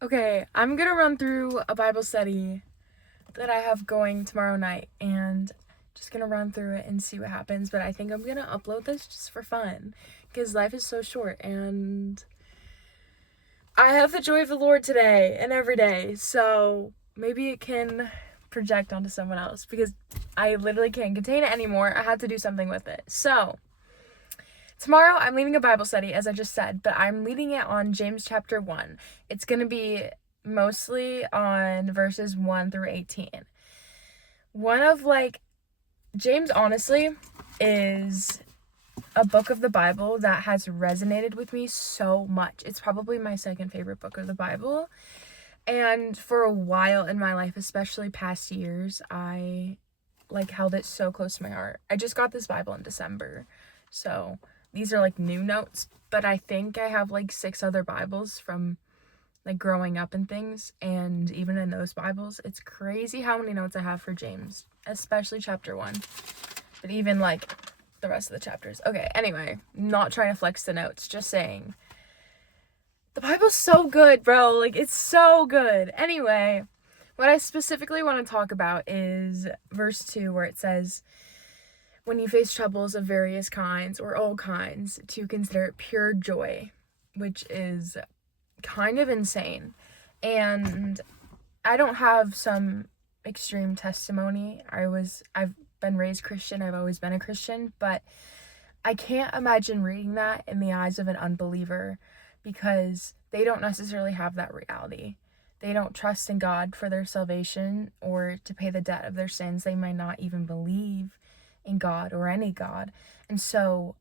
Okay, I'm gonna run through a Bible study that I have going tomorrow night and just gonna run through it and see what happens. But I think I'm gonna upload this just for fun because life is so short and I have the joy of the Lord today and every day. So maybe it can project onto someone else because I literally can't contain it anymore. I had to do something with it. So tomorrow, I'm leading a Bible study, as I just said, but I'm leading it on James chapter 1. It's going to be mostly on verses 1 through 18. James, honestly, is a book of the Bible that has resonated with me so much. It's probably my second favorite book of the Bible. And for a while in my life, especially past years, I held it so close to my heart. I just got this Bible in December. So these are new notes, but I think I have 6 other Bibles from growing up and things, and even in those Bibles, it's crazy how many notes I have for James, especially chapter 1, but even the rest of the chapters. Okay, anyway, not trying to flex the notes, just saying the Bible's so good, bro. It's so good. Anyway, what I specifically want to talk about is verse 2, where it says, when you face troubles of various kinds or all kinds, to consider it pure joy, which is kind of insane. And I don't have some extreme testimony. I've been raised Christian. I've always been a Christian, but I can't imagine reading that in the eyes of an unbeliever because they don't necessarily have that reality. They don't trust in God for their salvation or to pay the debt of their sins. They might not even believe in God or any God. And so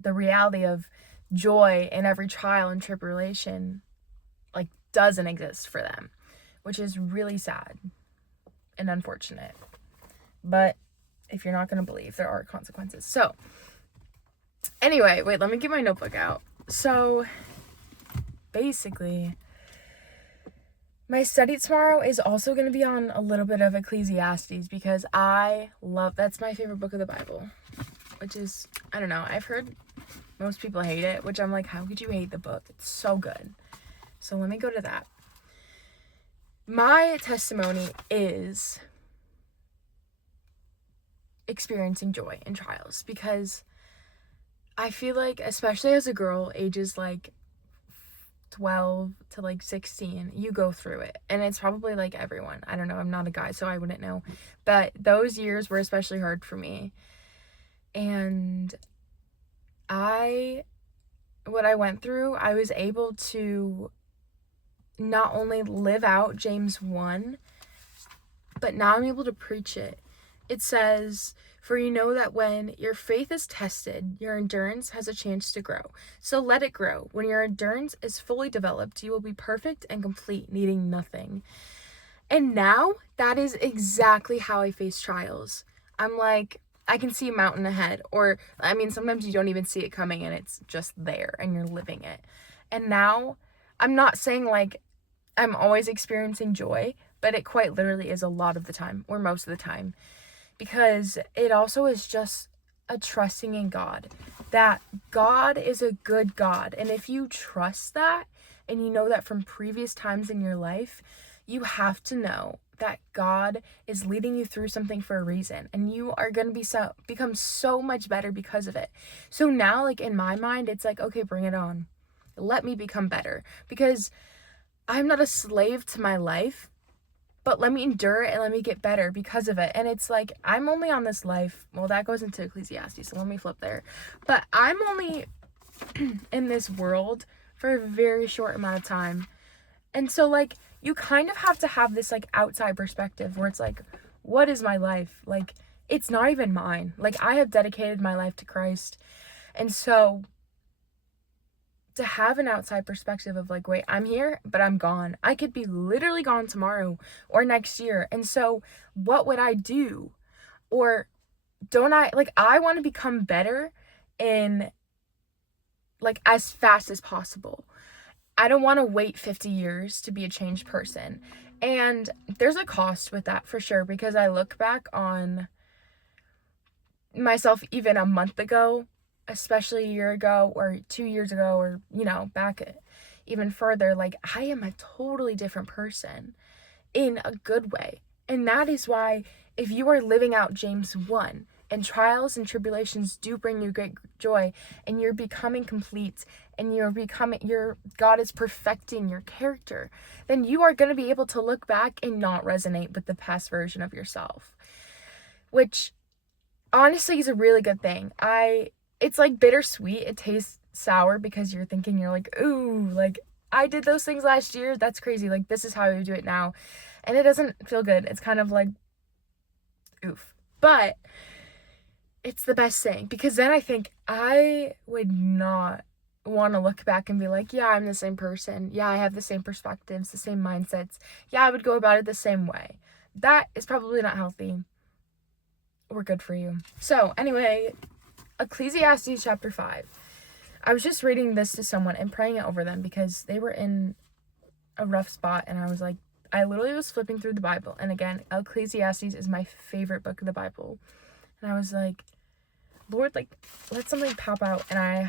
the reality of joy in every trial and tribulation doesn't exist for them, which is really sad and unfortunate. But if you're not going to believe, there are consequences. So anyway, wait, let me get my notebook out. So basically, my study tomorrow is also going to be on a little bit of Ecclesiastes because that's my favorite book of the Bible, which is, I don't know, I've heard most people hate it, which I'm like, how could you hate the book? It's so good. So let me go to that. My testimony is experiencing joy in trials because I feel like, especially as a girl, ages 12 to 16, you go through it. And it's probably everyone. I don't know. I'm not a guy, so I wouldn't know. But those years were especially hard for me. And what I went through, I was able to not only live out James 1, but now I'm able to preach it. It says, for you know that when your faith is tested, your endurance has a chance to grow. So let it grow. When your endurance is fully developed, you will be perfect and complete, needing nothing. And now that is exactly how I face trials. I'm like, I can see a mountain ahead, or sometimes you don't even see it coming and it's just there and you're living it. And now I'm not saying I'm always experiencing joy, but it quite literally is a lot of the time, or most of the time, because it also is just a trusting in God, that God is a good God. And if you trust that, and you know that from previous times in your life, you have to know that God is leading you through something for a reason, and you are going to become so much better because of it. So now, in my mind, it's okay, bring it on. Let me become better, because I'm not a slave to my life, but let me endure it and let me get better because of it. And it's I'm only on this life. Well, that goes into Ecclesiastes, so let me flip there. But I'm only in this world for a very short amount of time. And so, you kind of have to have this, outside perspective where it's what is my life? It's not even mine. I have dedicated my life to Christ. And so to have an outside perspective of wait, I'm here, but I'm gone. I could be literally gone tomorrow or next year. And so what would I do? Or don't I want to become better in as fast as possible. I don't want to wait 50 years to be a changed person. And there's a cost with that for sure, because I look back on myself even a month ago, especially a year ago or 2 years ago, or back even further, like, I am a totally different person in a good way. And that is why, if you are living out James 1, and trials and tribulations do bring you great joy, and you're becoming complete, and God is perfecting your character, then you are going to be able to look back and not resonate with the past version of yourself, which honestly is a really good thing. It's like bittersweet. It tastes sour because you're like, ooh, like, I did those things last year. That's crazy. Like, this is how I would do it now. And it doesn't feel good. It's kind of like, oof. But it's the best thing, because then I think I would not want to look back and be like, yeah, I'm the same person. Yeah, I have the same perspectives, the same mindsets. Yeah, I would go about it the same way. That is probably not healthy or good for you. So anyway, Ecclesiastes chapter 5. I was just reading this to someone and praying it over them because they were in a rough spot, and I literally was flipping through the Bible, and again, Ecclesiastes is my favorite book of the Bible, and I was like, Lord, like, let something pop out. And I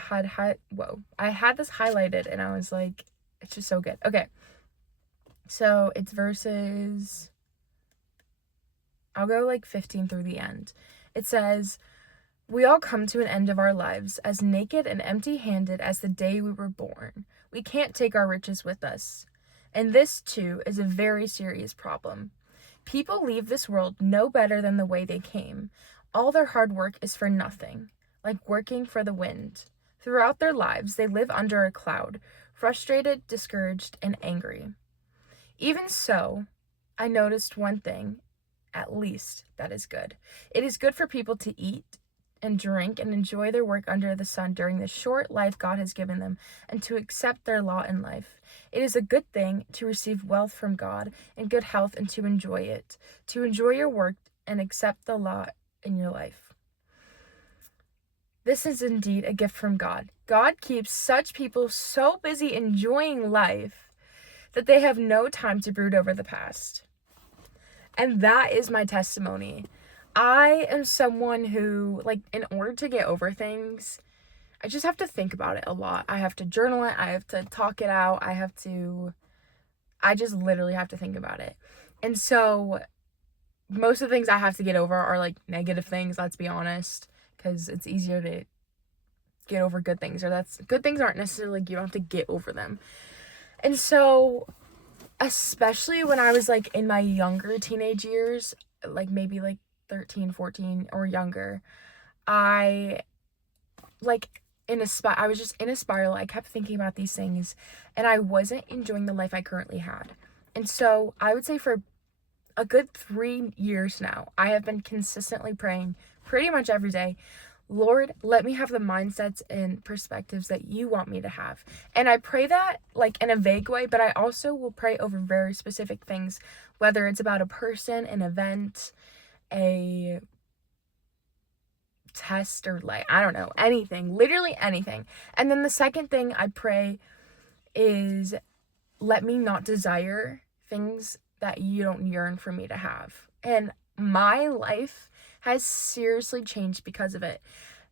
had this highlighted, and I was like, it's just so good. Okay, so it's verses, I'll go like 15 through the end. It says, we all come to an end of our lives as naked and empty-handed as the day we were born. We can't take our riches with us. And this, too, is a very serious problem. People leave this world no better than the way they came. All their hard work is for nothing, like working for the wind. Throughout their lives, they live under a cloud, frustrated, discouraged, and angry. Even so, I noticed one thing, at least, that is good. It is good for people to eat and drink and enjoy their work under the sun during the short life God has given them, and to accept their lot in life. It is a good thing to receive wealth from God and good health and to enjoy it, to enjoy your work and accept the lot in your life. This is indeed a gift from God. God keeps such people so busy enjoying life that they have no time to brood over the past. And that is my testimony. I am someone who, like, in order to get over things, I just have to think about it a lot. I have to journal it. I have to talk it out. I just literally have to think about it. And so most of the things I have to get over are like negative things, let's be honest, because it's easier to get over good things, good things aren't necessarily like you don't have to get over them. And so, especially when I was like in my younger teenage years, like maybe like 13, 14 or younger, I was just in a spiral. I kept thinking about these things and I wasn't enjoying the life I currently had. And so I would say for a good 3 years now, I have been consistently praying pretty much every day, Lord, let me have the mindsets and perspectives that you want me to have. And I pray that like in a vague way, but I also will pray over very specific things, whether it's about a person, an event, a test, or like, I don't know, anything, literally anything. And then the second thing I pray is, let me not desire things that you don't yearn for me to have. And my life has seriously changed because of it.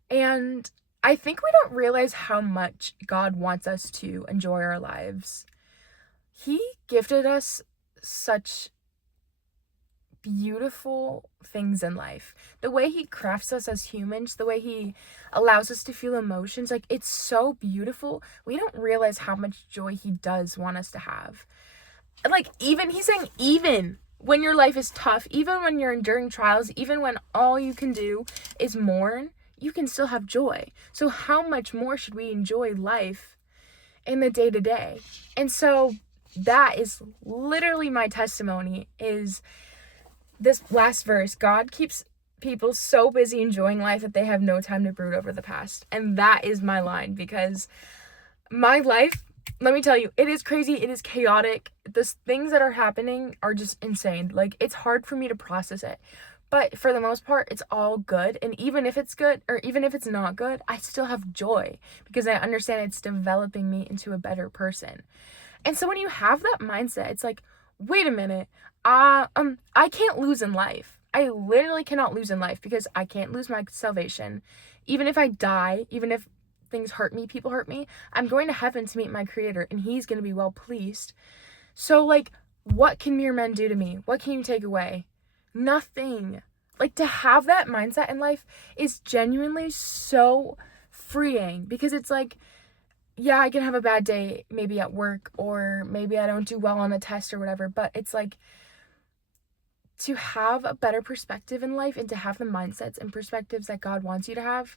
And I think we don't realize how much God wants us to enjoy our lives. He gifted us such beautiful things in life. The way he crafts us as humans, the way he allows us to feel emotions, like, it's so beautiful. We don't realize how much joy he does want us to have. Like, he's saying even when your life is tough, even when you're enduring trials, even when all you can do is mourn, you can still have joy. So how much more should we enjoy life in the day-to-day? And so that is literally my testimony, is this last verse. God keeps people so busy enjoying life that they have no time to brood over the past. And that is my line, because my life, let me tell you, it is crazy. It is chaotic. The things that are happening are just insane. Like, it's hard for me to process it. But for the most part, it's all good. And even if it's good, or even if it's not good, I still have joy because I understand it's developing me into a better person. And so when you have that mindset, it's like, wait a minute, I can't lose in life. I literally cannot lose in life because I can't lose my salvation. Even if I die, even if things hurt me, people hurt me, I'm going to heaven to meet my creator, and he's going to be well pleased. So, like, what can mere men do to me? What can you take away? Nothing. Like, to have that mindset in life is genuinely so freeing, because it's like, yeah, I can have a bad day maybe at work, or maybe I don't do well on a test or whatever, but it's like, to have a better perspective in life and to have the mindsets and perspectives that God wants you to have,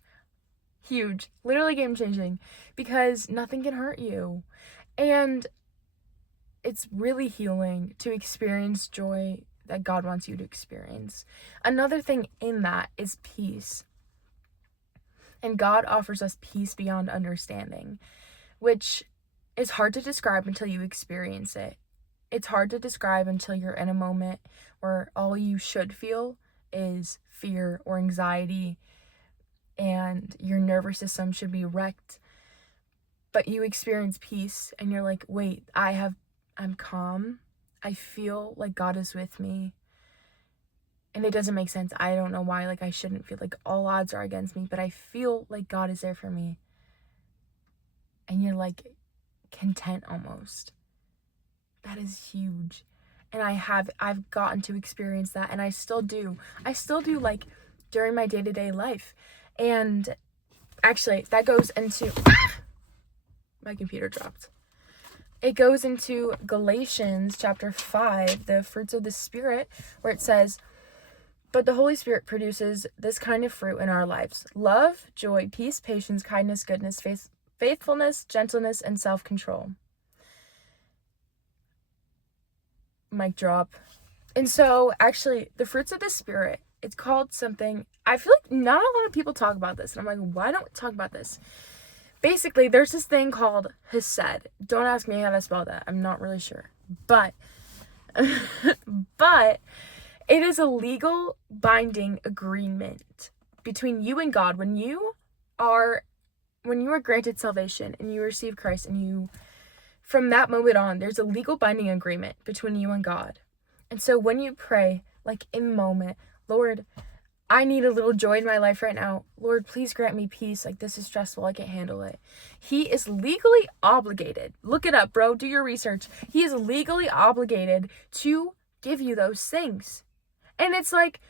huge, literally game changing, because nothing can hurt you. And it's really healing to experience joy that God wants you to experience. Another thing in that is peace. And God offers us peace beyond understanding, which is hard to describe until you experience it. It's hard to describe until you're in a moment where all you should feel is fear or anxiety, and your nervous system should be wrecked. But you experience peace, and you're like, wait, I'm calm. I feel like God is with me. And it doesn't make sense. I don't know why. Like, I shouldn't feel like all odds are against me, but I feel like God is there for me. And you're like content almost. That is huge. And I've gotten to experience that, and I still do like during my day-to-day life. And actually that goes into my computer dropped. It goes into Galatians chapter 5, the fruits of the Spirit, where it says, but the Holy Spirit produces this kind of fruit in our lives: love, joy, peace, patience, kindness, goodness, faithfulness, gentleness, and self-control. Mic drop. And so actually the fruits of the Spirit, it's called something, I feel like not a lot of people talk about this, and I'm like, why don't we talk about this? Basically, there's this thing called Hesed. Don't ask me how to spell that. I'm not really sure. But but it is a legal binding agreement between you and God. When you are granted salvation and you receive Christ, and you, from that moment on, there's a legal binding agreement between you and God. And so when you pray, like in the moment, Lord, I need a little joy in my life right now. Lord, please grant me peace. Like, this is stressful. I can't handle it. He is legally obligated. Look it up, bro. Do your research. He is legally obligated to give you those things. And it's like,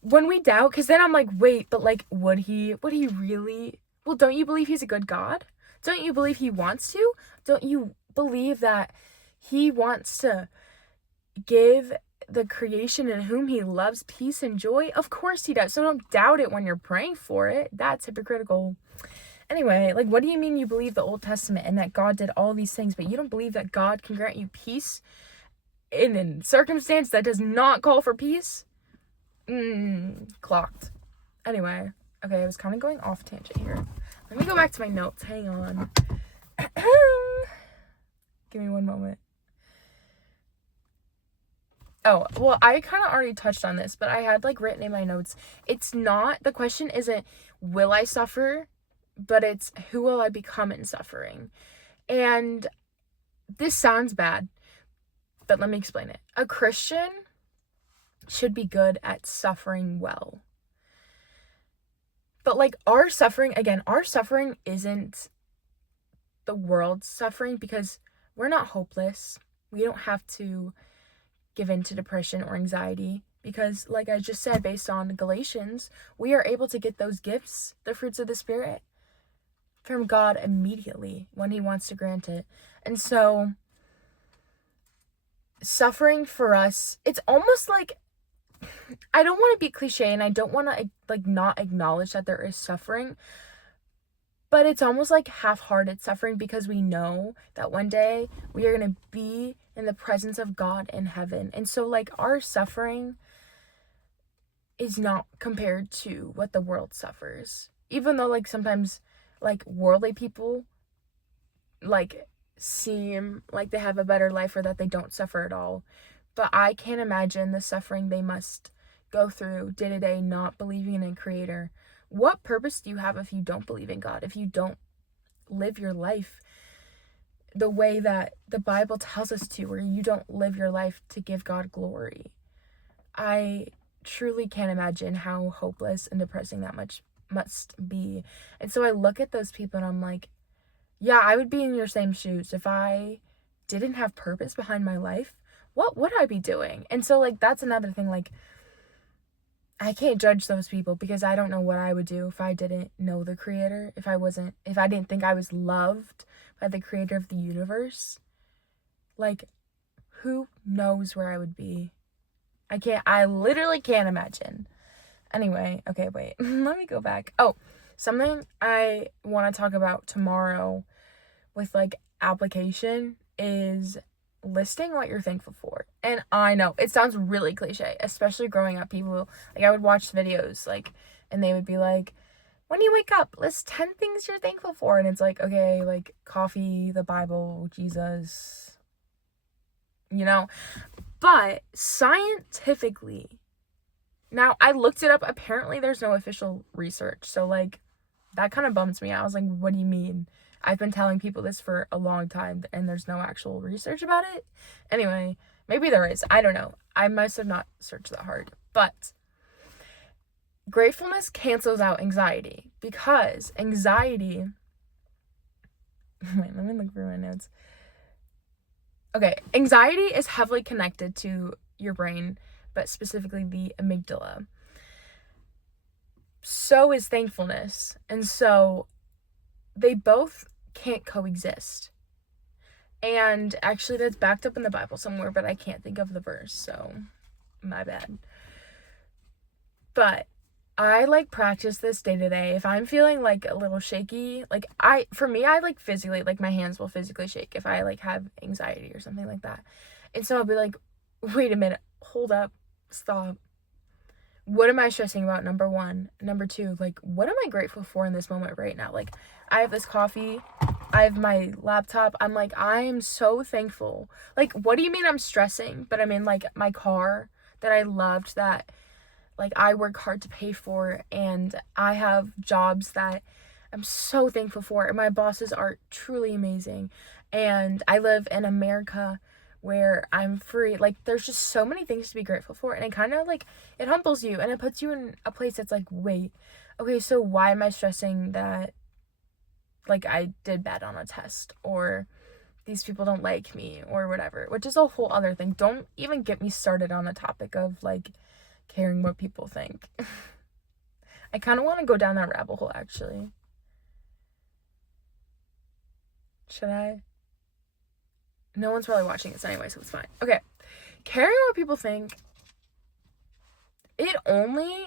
when we doubt, because then I'm like, wait, but like, would he really? Well, don't you believe he's a good God? Don't you believe he wants to? Don't you believe that he wants to give the creation in whom he loves peace and joy? Of course he does. So don't doubt it when you're praying for it. That's hypocritical. Anyway, like, what do you mean you believe the Old Testament and that God did all these things, but you don't believe that God can grant you peace in a circumstance that does not call for peace? Clocked. Anyway, okay, I was kind of going off tangent here. Let me go back to my notes. Hang on. Give me one moment. Oh, well, I kind of already touched on this, but I had like written in my notes. It's not, the question isn't, will I suffer? But it's, who will I become in suffering? And this sounds bad, but let me explain it. A Christian should be good at suffering well. But like, our suffering isn't the world's suffering, because we're not hopeless. We don't have to give in to depression or anxiety, because like I just said, based on Galatians, we are able to get those gifts, the fruits of the Spirit, from God immediately when he wants to grant it. And so suffering for us, it's almost like, I don't want to be cliche, and I don't want to like not acknowledge that there is suffering, but it's almost like half-hearted suffering, because we know that one day we are going to be in the presence of God in heaven. And so like, our suffering is not compared to what the world suffers. Even though like sometimes like worldly people like seem like they have a better life, or that they don't suffer at all. But I can't imagine the suffering they must go through day to day not believing in a creator. What purpose do you have if you don't believe in God? If you don't live your life the way that the Bible tells us to, where you don't live your life to give God glory? I truly can't imagine how hopeless and depressing that must be. And so I look at those people and I'm like, yeah, I would be in your same shoes. If I didn't have purpose behind my life, what would I be doing? And so, like, that's another thing. Like, I can't judge those people because I don't know what I would do if I didn't know the creator, if I didn't think I was loved by the creator of the universe. Like, who knows where I would be? I literally can't imagine. Anyway, okay, wait, let me go back. Oh, something I want to talk about tomorrow with, like, application is listing what you're thankful for. And I know it sounds really cliche, especially growing up. People, like, I would watch videos, like, and they would be like, when you wake up, list 10 things you're thankful for. And it's like, okay, like coffee, the Bible, Jesus, you know. But scientifically, now I looked it up, apparently there's no official research, so, like, that kind of bums me out. I was like, what do you mean? I've been telling people this for a long time and there's no actual research about it. Anyway, maybe there is. I don't know. I must have not searched that hard. But gratefulness cancels out anxiety, because anxiety... Wait, let me look through my notes. Okay, anxiety is heavily connected to your brain, but specifically the amygdala. So is thankfulness. And so they both can't coexist. And actually, that's backed up in the Bible somewhere, but I can't think of the verse, so my bad. But I, like, practice this day to day. If I'm feeling, like, a little shaky, like, I like physically, like, my hands will physically shake if I, like, have anxiety or something like that. And so I'll be like, wait a minute, hold up, stop. What am I stressing about? Number one. Number two, like, what am I grateful for in this moment right now? Like, I have this coffee, I have my laptop. I'm like, I am so thankful. Like, what do you mean I'm stressing? But I mean, like, my car that I loved, that, like, I work hard to pay for, and I have jobs that I'm so thankful for, and my bosses are truly amazing, and I live in America where I'm free. Like, there's just so many things to be grateful for, and it kind of, like, it humbles you, and it puts you in a place that's like, wait, okay, so why am I stressing that, like, I did bad on a test, or these people don't like me, or whatever, which is a whole other thing. Don't even get me started on the topic of, like, caring what people think. I kind of want to go down that rabbit hole, actually. Should I? No one's really watching this anyway, so it's fine. Okay. Caring what people think, it only...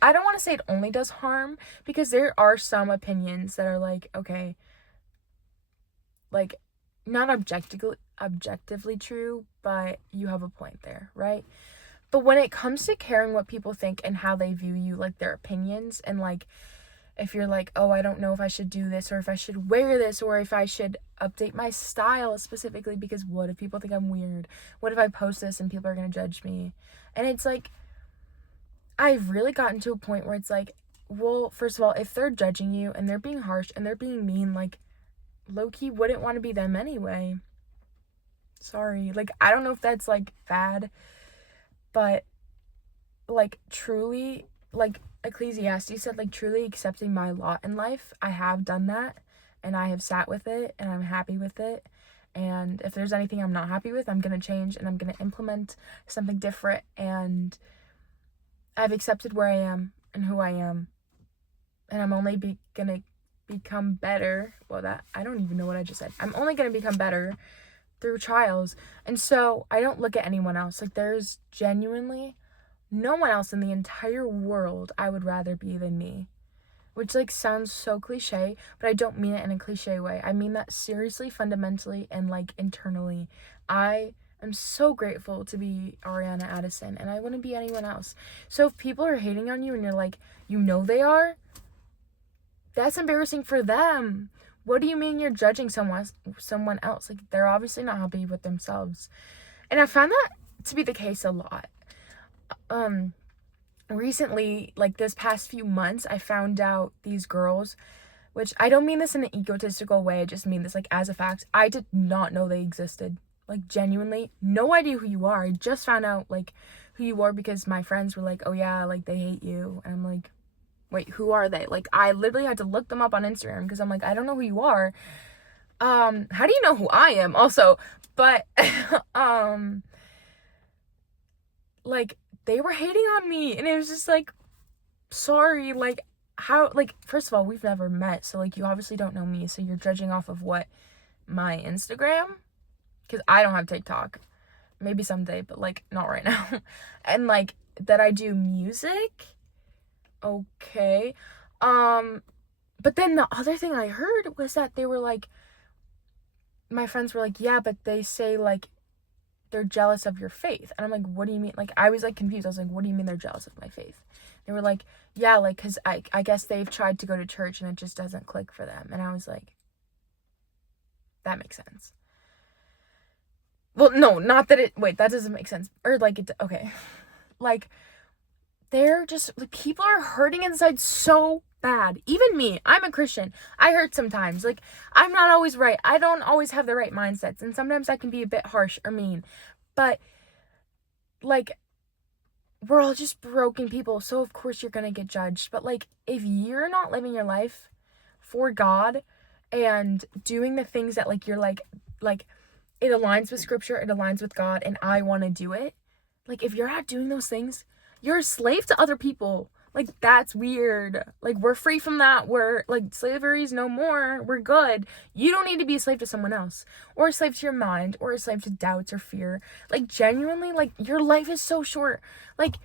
I don't want to say it only does harm, because there are some opinions that are like, okay, like, not objectively true, but you have a point there, right? But when it comes to caring what people think and how they view you, like, their opinions, and, like, if you're like, oh, I don't know if I should do this, or if I should wear this, or if I should update my style specifically, because what if people think I'm weird? What if I post this and people are going to judge me? And it's like, I've really gotten to a point where it's like, well, first of all, if they're judging you and they're being harsh and they're being mean, like, low-key wouldn't want to be them anyway. Sorry. Like, I don't know if that's, like, bad, but, like, truly, like, Ecclesiastes said, like, truly accepting my lot in life, I have done that, and I have sat with it, and I'm happy with it, and if there's anything I'm not happy with, I'm gonna change, and I'm gonna implement something different, and I've accepted where I am and who I am, and I'm only gonna become better. Well, that, I don't even know what I just said. I'm only gonna become better through trials, and so I don't look at anyone else. Like, there's genuinely no one else in the entire world I would rather be than me. Which, like, sounds so cliche, but I don't mean it in a cliche way. I mean that seriously, fundamentally, and, like, internally. I am so grateful to be Ariana Addison, and I wouldn't be anyone else. So if people are hating on you and you're like, you know they are, that's embarrassing for them. What do you mean you're judging someone else? Like, they're obviously not happy with themselves. And I found that to be the case a lot. Recently, like, this past few months, I found out these girls, which I don't mean this in an egotistical way, I just mean this, like, as a fact. I did not know they existed. Like, genuinely, no idea who you are. I just found out, like, who you are because my friends were like, oh yeah, like, they hate you. And I'm like, wait, who are they? Like, I literally had to look them up on Instagram because I'm like, I don't know who you are. How do you know who I am also? But like, they were hating on me, and it was just like, sorry, like, how, like, first of all, we've never met, so like, you obviously don't know me, so you're judging off of what, my Instagram? Because I don't have TikTok. Maybe someday, but like, not right now. And like, that I do music, okay. But then the other thing I heard was that they were like, my friends were like, yeah, but they say like they're jealous of your faith. And I'm like, what do you mean? Like, I was like confused. I was like, what do you mean they're jealous of my faith? They were like, yeah, like, because I guess they've tried to go to church and it just doesn't click for them. And I was like, that makes sense. Well, no, not that it, wait, that doesn't make sense. Or like, it, okay. Like, they're just, like, people are hurting inside so bad. Even me, I'm a Christian. I hurt sometimes. Like, I'm not always right. I don't always have the right mindsets. And sometimes I can be a bit harsh or mean. But, like, we're all just broken people. So, of course, you're going to get judged. But, like, if you're not living your life for God and doing the things that, like, you're like, it aligns with scripture, it aligns with God, and I want to do it. Like, if you're not doing those things, you're a slave to other people. Like, that's weird. Like, we're free from that. We're, like, slavery's no more. We're good. You don't need to be a slave to someone else. Or a slave to your mind. Or a slave to doubts or fear. Like, genuinely, like, your life is so short. Like,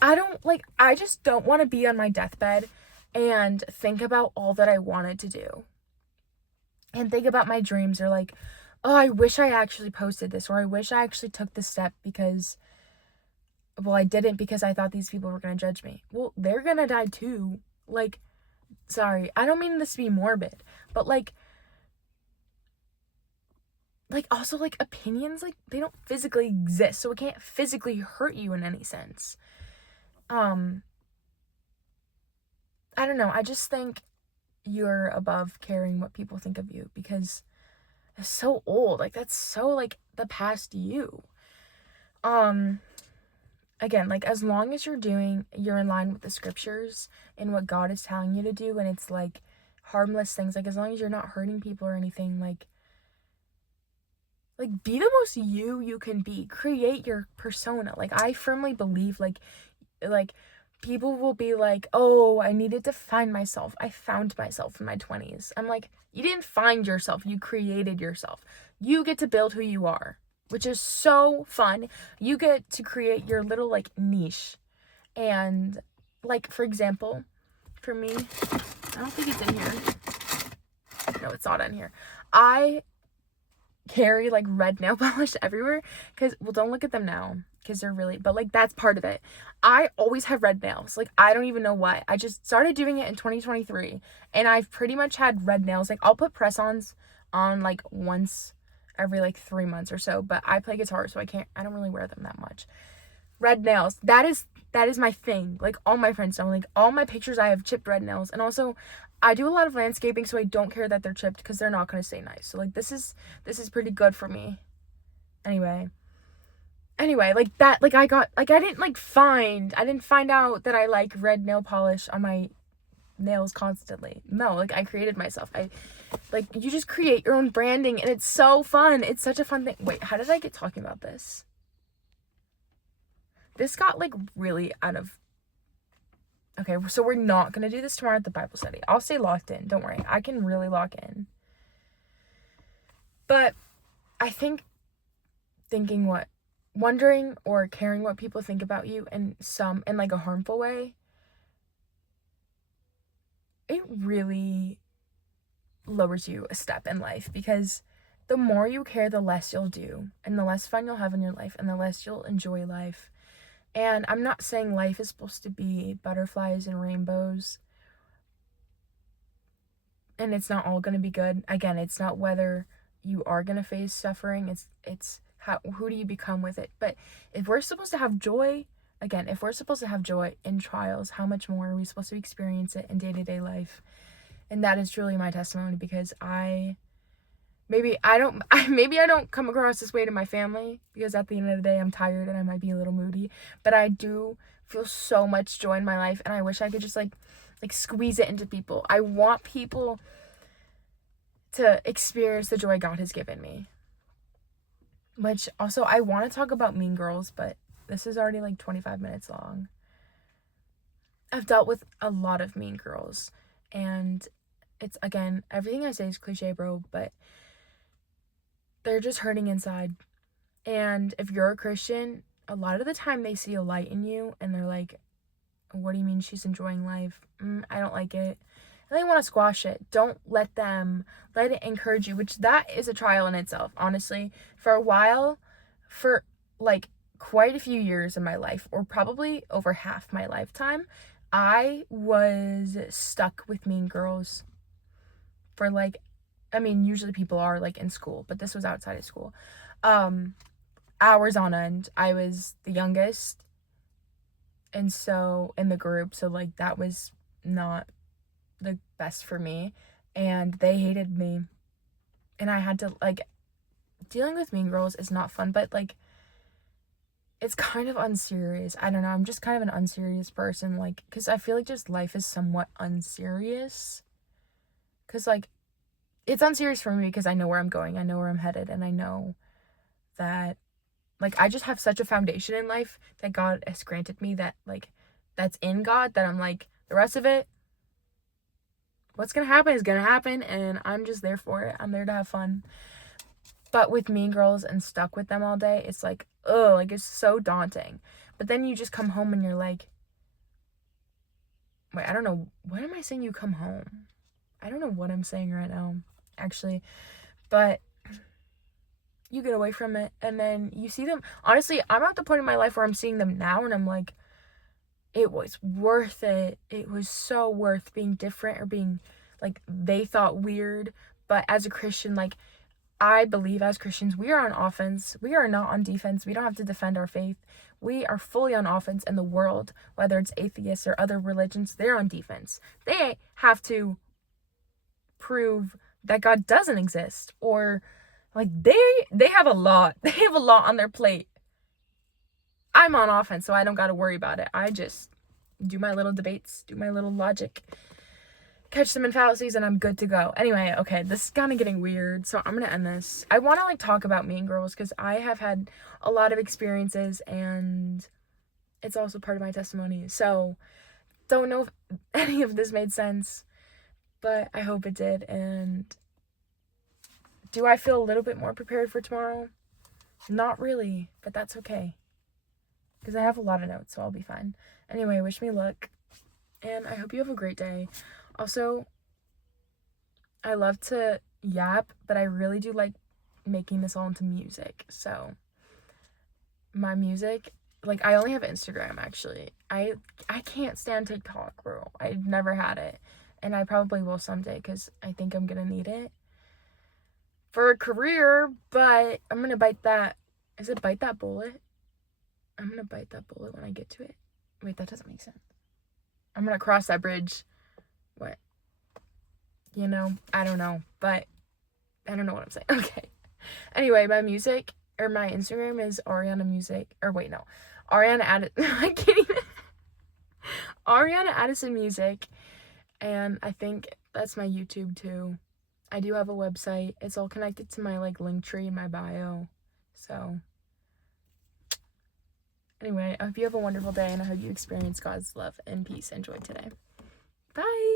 I just don't want to be on my deathbed and think about all that I wanted to do. And think about my dreams, or like, oh, I wish I actually posted this, or I wish I actually took this step because, well, I didn't because I thought these people were going to judge me. Well, they're going to die too. Like, sorry, I don't mean this to be morbid, but like, also, like, opinions, like, they don't physically exist, so it can't physically hurt you in any sense. I don't know, I just think you're above caring what people think of you, because it's so old. Like, that's so, like, the past you. Again, like, as long as you're in line with the scriptures and what God is telling you to do, and it's like harmless things, like, as long as you're not hurting people or anything, like be the most you can be. Create your persona. Like, I firmly believe, like people will be like, oh, I needed to find myself. I found myself in my 20s. I'm like, you didn't find yourself. You created yourself. You get to build who you are, which is so fun. You get to create your little, like, niche. And, like, for example, for me, I don't think it's in here. No, it's not in here. I carry, like, red nail polish everywhere because, well, don't look at them now because they're really, but, like, that's part of it. I always have red nails. Like, I don't even know why. I just started doing it in 2023, and I've pretty much had red nails. Like, I'll put press-ons on, like, once every, like, 3 months or so, but I play guitar, so I don't really wear them that much. Red nails, that is my thing. Like, all my friends know. Like, all my pictures, I have chipped red nails. And also, I do a lot of landscaping, so I don't care that they're chipped because they're not going to stay nice. So, like, this is pretty good for me. Anyway, like, that, like, I didn't find out that I like red nail polish on my nails constantly. No, like, I created myself. You just create your own branding, and it's so fun. It's such a fun thing. Wait, how did I get talking about this? This got, like, really out of... Okay, so we're not going to do this tomorrow at the Bible study. I'll stay locked in. Don't worry. I can really lock in. But I think wondering or caring what people think about you in like, a harmful way, it really lowers you a step in life, because the more you care, the less you'll do, and the less fun you'll have in your life, and the less you'll enjoy life. And I'm not saying life is supposed to be butterflies and rainbows, and it's not all going to be good. Again, it's not whether you are going to face suffering, it's who do you become with it. But if we're supposed to have joy, if we're supposed to have joy in trials, how much more are we supposed to experience it in day-to-day life? And that is truly my testimony, because maybe I don't come across this way to my family, because at the end of the day, I'm tired and I might be a little moody, but I do feel so much joy in my life, and I wish I could just, like, like squeeze it into people. I want people to experience the joy God has given me. Which also, I want to talk about Mean Girls, but this is already like 25 minutes long. I've dealt with a lot of mean girls, and it's, again, everything I say is cliche, bro, but they're just hurting inside. And if you're a Christian, a lot of the time they see a light in you and they're like, what do you mean she's enjoying life? I don't like it. And they want to squash it. Don't let it encourage you, which that is a trial in itself, honestly. For a while, for like quite a few years in my life, or probably over half my lifetime, I was stuck with mean girls for like, I mean, usually people are like in school, but this was outside of school. Hours on end. I was the youngest, and so in the group, so like that was not the best for me, and they hated me, and I had to, like, dealing with mean girls is not fun, but like it's kind of unserious. I don't know, I'm just kind of an unserious person, like, because I feel like just life is somewhat unserious, because like it's unserious for me because I know where I'm going, I know where I'm headed, and I know that, like, I just have such a foundation in life that God has granted me, that, like, that's in God, that I'm like, the rest of it, what's gonna happen is gonna happen, and I'm just there for it. I'm there to have fun. But with mean girls and stuck with them all day, it's like, ugh, like, it's so daunting. But then you just come home and you're like, wait, I don't know, what am I saying? You come home? I don't know what I'm saying right now, actually, but you get away from it, and then you see them. Honestly, I'm at the point in my life where I'm seeing them now, and I'm like, it was worth it. It was so worth being different, or being, like, they thought weird. But as a Christian, like, I believe as Christians, we are on offense. We are not on defense. We don't have to defend our faith. We are fully on offense, and the world, whether it's atheists or other religions, they're on defense. They have to prove that God doesn't exist, or like they have a lot. They have a lot on their plate. I'm on offense, so I don't got to worry about it. I just do my little debates, do my little logic, catch some in fallacies, and I'm good to go. Anyway, okay, this is kind of getting weird, so I'm gonna end this. I want to like talk about Mean Girls because I have had a lot of experiences, and it's also part of my testimony. So don't know if any of this made sense, but I hope it did. And do I feel a little bit more prepared for tomorrow? Not really, but that's okay, because I have a lot of notes, so I'll be fine. Anyway, wish me luck, and I hope you have a great day. Also, I love to yap, but I really do like making this all into music. So my music, like, I only have Instagram, actually. I can't stand TikTok, bro. I've never had it, and I probably will someday, because I think I'm gonna need it for a career. But I'm gonna bite that. Is it bite that bullet? I'm gonna bite that bullet when I get to it. Wait, that doesn't make sense. I'm gonna cross that bridge. What? You know, I don't know, but I don't know what I'm saying. Okay. Anyway, my music, or my Instagram, is Ariana Music. Or wait, no. Ariana Addison. I can't even. Ariana Addison Music. And I think that's my YouTube too. I do have a website. It's all connected to my like link tree in my bio. So anyway, I hope you have a wonderful day, and I hope you experience God's love and peace and joy today. Bye.